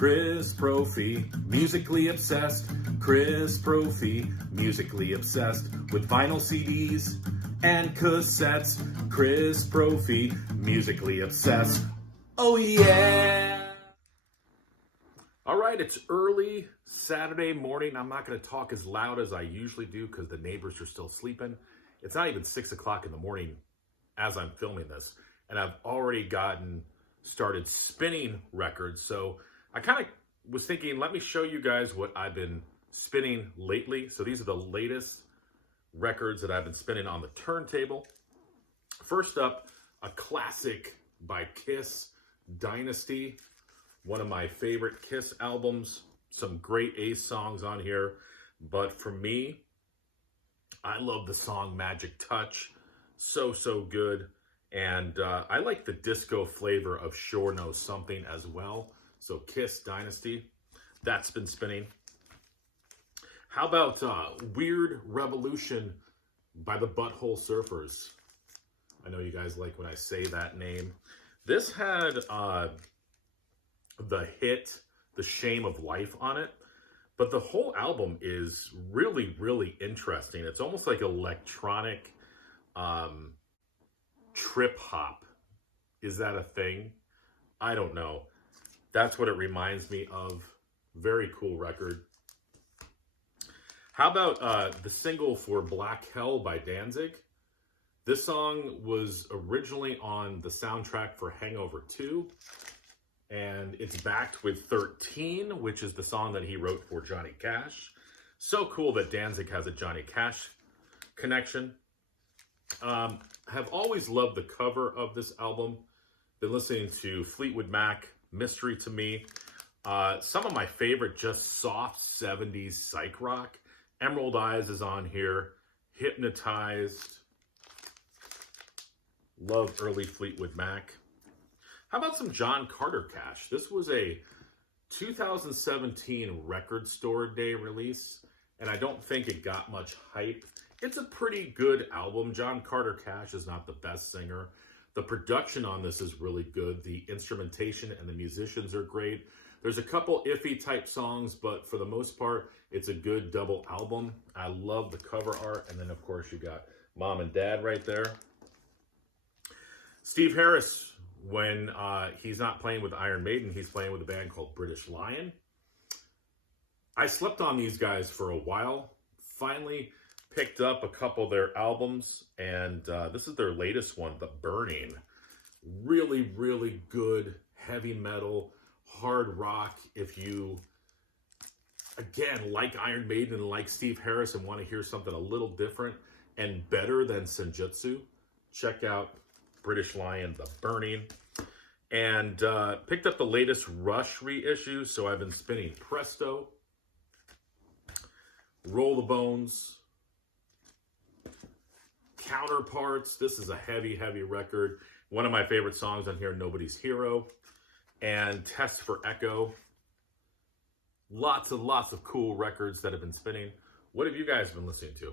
Chris Brophy, musically obsessed. Chris Brophy, musically obsessed with vinyl CDs and cassettes. Chris Brophy, musically obsessed. Oh yeah! All right, it's early Saturday morning. I'm not going to talk as loud as I usually do because the neighbors are still sleeping. It's not even 6 o'clock in the morning as I'm filming this, and I've already started spinning records. So I kind of was thinking, let me show you guys what I've been spinning lately. So these are the latest records that I've been spinning on the turntable. First up, a classic by Kiss, Dynasty, one of my favorite Kiss albums. Some great Ace songs on here, but for me, I love the song Magic Touch. So good. And I like the disco flavor of Sure Knows Something as well. So Kiss, Dynasty, that's been spinning. How about Weird Revolution by the Butthole Surfers? I know you guys like when I say that name. This had the hit The Shame of Life on it, but the whole album is really interesting. It's almost like electronic trip hop. Is that a thing? I don't know. That's what it reminds me of. Very cool record. How about the single for Black Hell by Danzig? This song was originally on the soundtrack for Hangover 2, and it's backed with 13, which is the song that he wrote for Johnny Cash. So cool that Danzig has a Johnny Cash connection. Have always loved the cover of this album. Been listening to Fleetwood Mac, Mystery to Me. Some of my favorite just soft 70s psych rock. Emerald Eyes is on here. Hypnotized. Love early Fleetwood Mac. How about some John Carter Cash? This was a 2017 Record Store Day release, and I don't think it got much hype. It's a pretty good album. John Carter Cash is not the best singer. The production on this is really good. The instrumentation and the musicians are great. There's a couple iffy type songs, but for the most part, it's a good double album. I love the cover art. And then, of course, you got Mom and Dad right there. Steve Harris, when he's not playing with Iron Maiden, he's playing with a band called British Lion. I slept on these guys for a while. Finally picked up a couple of their albums, and this is their latest one, The Burning. Really good heavy metal, hard rock. If you, again, like Iron Maiden and like Steve Harris and want to hear something a little different and better than Senjutsu, check out British Lion, The Burning. And picked up the latest Rush reissue, so I've been spinning Presto, Roll the Bones, Counterparts. This is a heavy record. One of my favorite songs on here, Nobody's Hero, and Test for Echo. Lots of cool records that have been spinning. What have you guys been listening to?